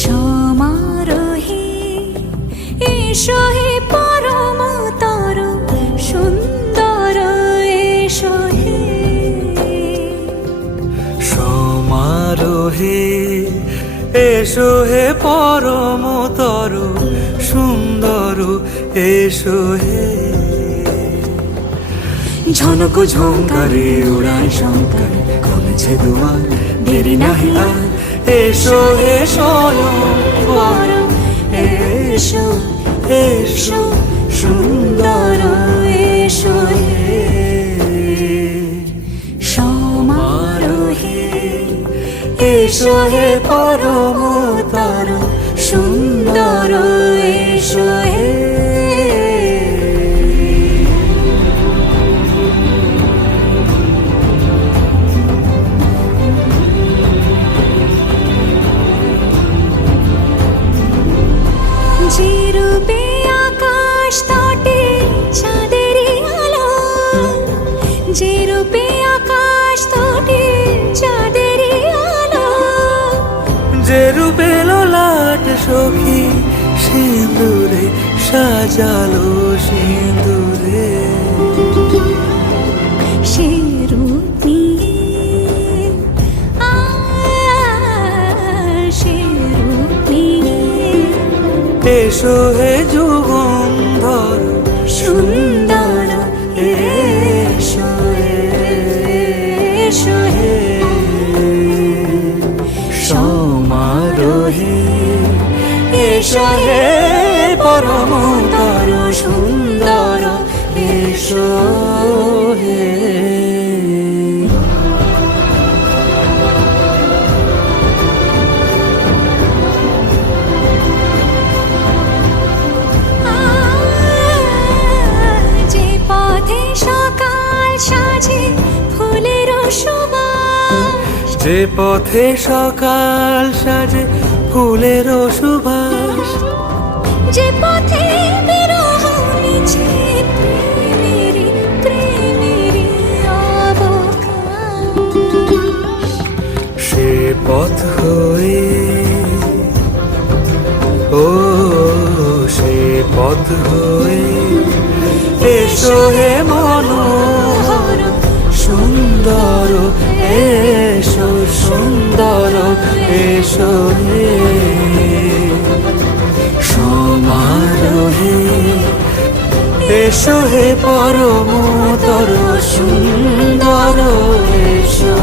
সমারোহে এসো হে পরমতর সুন্দর এসো হে। সমারোহে এসো হে পরমতর সুন্দর এসো হে। ঝনক ঝঙ্কারে উড়ায় শঙ্কার খুলেছে দুয়ার, দেরি নাহি আর এসো হে স্বয়ংবর। এসো এসো সুন্দর এসো হে। সমারোহে এসো হে পরমতর সুন্দর এসো হে। যে রূপে আকাশ তটে চাঁদেরই আলো, যে রূপে আকাশ তটে চাঁদেরই আলো, যে রূপে ললাট সখী সিঁদুরে সাজালো সিঁদুরে। সে রূপ নিয়ে সে রূপ নিয়ে এসো হে যুগন্ধর সুন্দর এসো এসো হে। সমারোহে এসো হে পরমতর সুন্দর এসো হে। যে পথে সকাল সাজে ফুলের সুবাস, যে পথে সকাল সাজে ফুলের সুবাস, যে পথে বিরহ মিছে প্রেমেরই প্রেমেরই অবকাশ, সে পথ হয়ে ও সে পথ হয়ে এসো হে মনোহর সুন্দর এসো সুন্দর এসো হে। সমারোহে এসো হে পরমতর সুন্দর এসো।